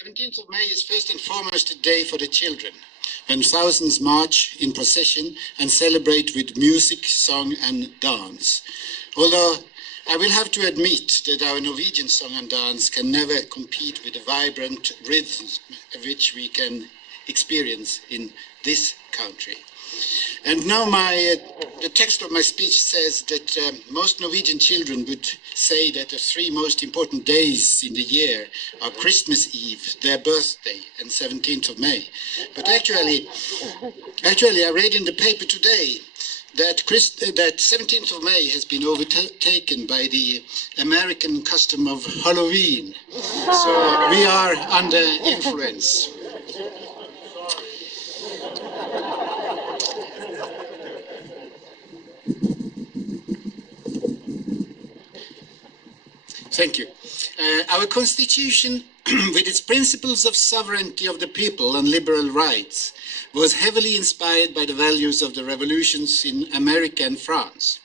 17th of May is first and foremost a day for the children, when thousands march in procession and celebrate with music, song and dance. Although I will have to admit that our Norwegian song and dance can never compete with the vibrant rhythms which we can experience in this country. And now the text of my speech says that most Norwegian children would say that the three most important days in the year are Christmas Eve, their birthday, and 17th of May. But actually I read in the paper today that 17th of May has been overtaken by the American custom of Halloween. So we are under influence. Thank you. Our Constitution, with its principles of sovereignty of the people and liberal rights, was heavily inspired by the values of the revolutions in America and France.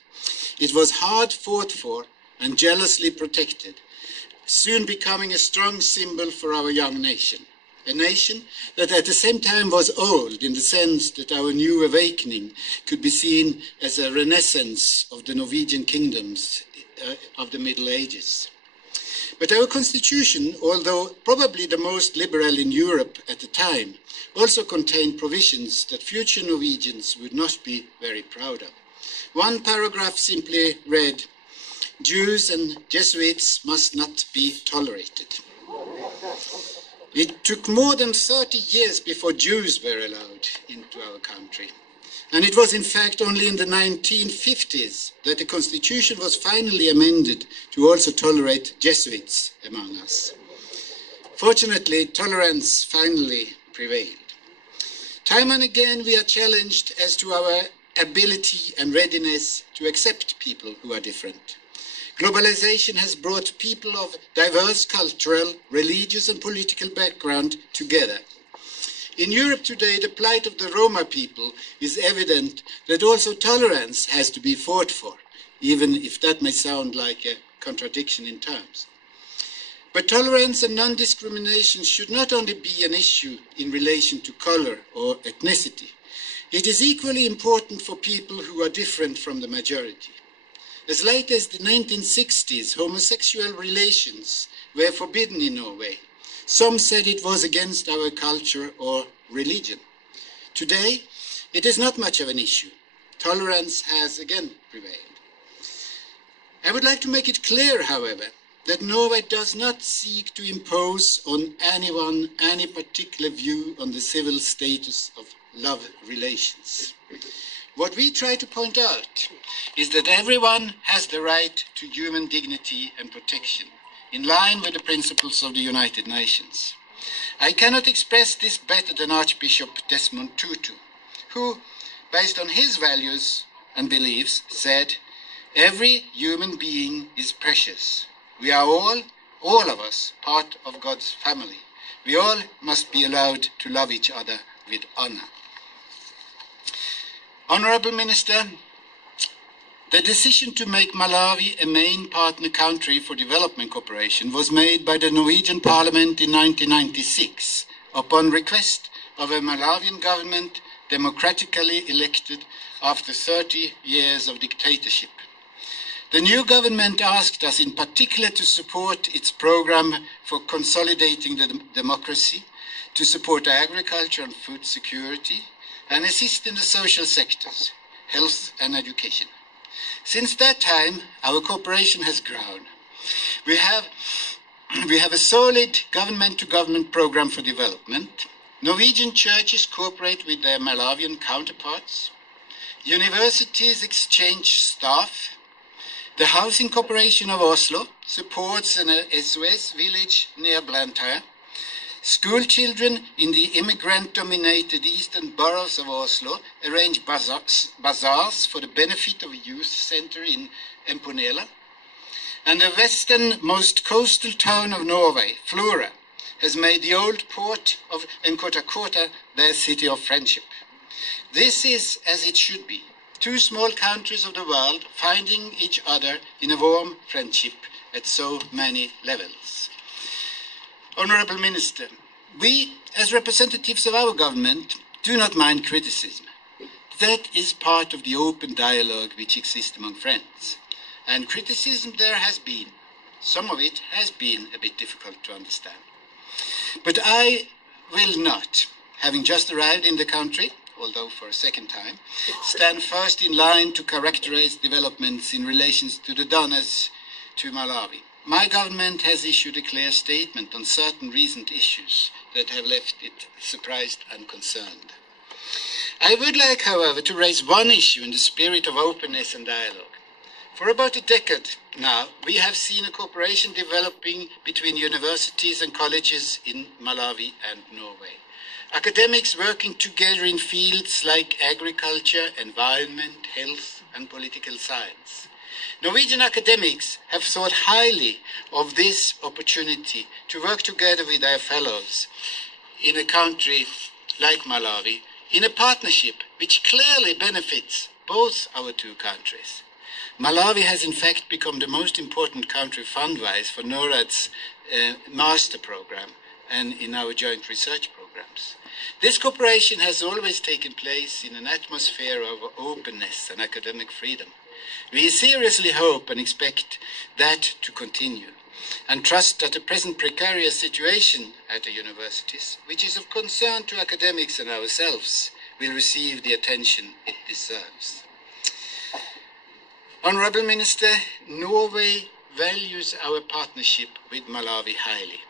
It was hard fought for and jealously protected, soon becoming a strong symbol for our young nation. A nation that at the same time was old in the sense that our new awakening could be seen as a renaissance of the Norwegian kingdoms of the Middle Ages. But our constitution, although probably the most liberal in Europe at the time, also contained provisions that future Norwegians would not be very proud of. One paragraph simply read, "Jews and Jesuits must not be tolerated." It took more than 30 years before Jews were allowed into our country. And it was in fact only in the 1950s that the Constitution was finally amended to also tolerate Jesuits among us. Fortunately, tolerance finally prevailed. Time and again we are challenged as to our ability and readiness to accept people who are different. Globalization has brought people of diverse cultural, religious and political background together. In Europe today, the plight of the Roma people is evident that also tolerance has to be fought for, even if that may sound like a contradiction in terms. But tolerance and non-discrimination should not only be an issue in relation to color or ethnicity. It is equally important for people who are different from the majority. As late as the 1960s, homosexual relations were forbidden in Norway. Some said it was against our culture or religion. Today, it is not much of an issue. Tolerance has again prevailed. I would like to make it clear, however, that Norway does not seek to impose on anyone any particular view on the civil status of love relations. What we try to point out is that everyone has the right to human dignity and protection, in line with the principles of the United Nations. I cannot express this better than Archbishop Desmond Tutu, who, based on his values and beliefs, said, "Every human being is precious. We are all of us, part of God's family. We all must be allowed to love each other with honor." Honorable Minister, the decision to make Malawi a main partner country for development cooperation was made by the Norwegian Parliament in 1996 upon request of a Malawian government democratically elected after 30 years of dictatorship. The new government asked us in particular to support its program for consolidating the democracy, to support agriculture and food security, and assist in the social sectors, health and education. Since that time, our cooperation has grown. We have a solid government-to-government program for development. Norwegian churches cooperate with their Malawian counterparts. Universities exchange staff. The Housing Corporation of Oslo supports an SOS village near Blantyre. School children in the immigrant-dominated eastern boroughs of Oslo arrange bazaars for the benefit of a youth center in Emponela. And the westernmost coastal town of Norway, Flora, has made the old port of Nkotakota their city of friendship. This is as it should be. Two small countries of the world finding each other in a warm friendship at so many levels. Honourable Minister, we, as representatives of our government, do not mind criticism. That is part of the open dialogue which exists among friends. And criticism there has been. Some of it has been a bit difficult to understand. But I will not, having just arrived in the country, although for a second time, stand first in line to characterize developments in relation to the donors to Malawi. My government has issued a clear statement on certain recent issues that have left it surprised and concerned. I would like, however, to raise one issue in the spirit of openness and dialogue. For about a decade now, we have seen a cooperation developing between universities and colleges in Malawi and Norway. Academics working together in fields like agriculture, environment, health, and political science. Norwegian academics have thought highly of this opportunity to work together with their fellows in a country like Malawi, in a partnership which clearly benefits both our two countries. Malawi has in fact become the most important country fund-wise for NORAD's master program and in our joint research programs. This cooperation has always taken place in an atmosphere of openness and academic freedom. We seriously hope and expect that to continue, and trust that the present precarious situation at the universities, which is of concern to academics and ourselves, will receive the attention it deserves. Honourable Minister, Norway values our partnership with Malawi highly.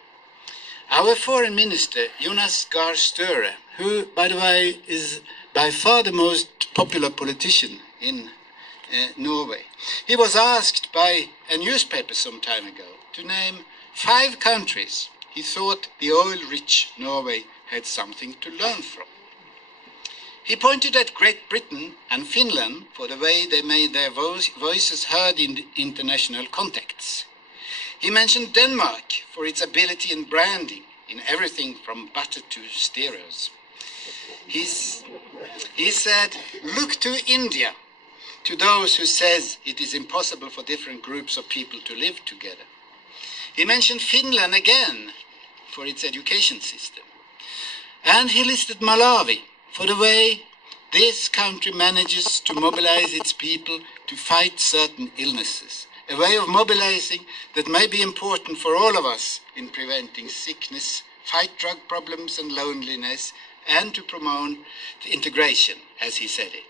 Our Foreign Minister, Jonas Gahr Støre, who, by the way, is by far the most popular politician in Norway, he was asked by a newspaper some time ago to name 5 countries he thought the oil-rich Norway had something to learn from. He pointed at Great Britain and Finland for the way they made their voices heard in international contexts. He mentioned Denmark for its ability in branding in everything from butter to stereos. He said, look to India, to those who says it is impossible for different groups of people to live together. He mentioned Finland again for its education system. And he listed Malawi for the way this country manages to mobilize its people to fight certain illnesses, a way of mobilizing that may be important for all of us in preventing sickness, fight drug problems and loneliness, and to promote integration, as he said it.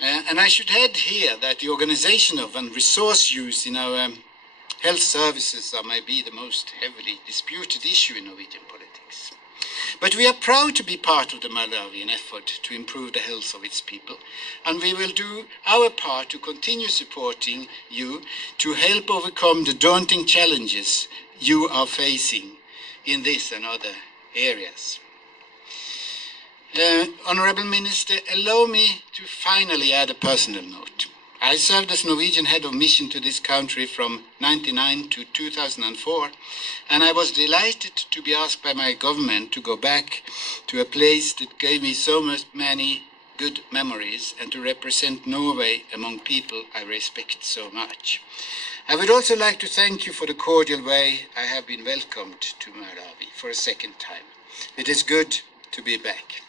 And I should add here that the organization of and resource use in our health services are maybe the most heavily disputed issue in Norwegian politics. But we are proud to be part of the Malawian effort to improve the health of its people, and we will do our part to continue supporting you to help overcome the daunting challenges you are facing in this and other areas. Honourable Minister, allow me to finally add a personal note. I served as Norwegian head of mission to this country from 1999 to 2004, and I was delighted to be asked by my government to go back to a place that gave me so many good memories and to represent Norway among people I respect so much. I would also like to thank you for the cordial way I have been welcomed to Malawi for a second time. It is good to be back.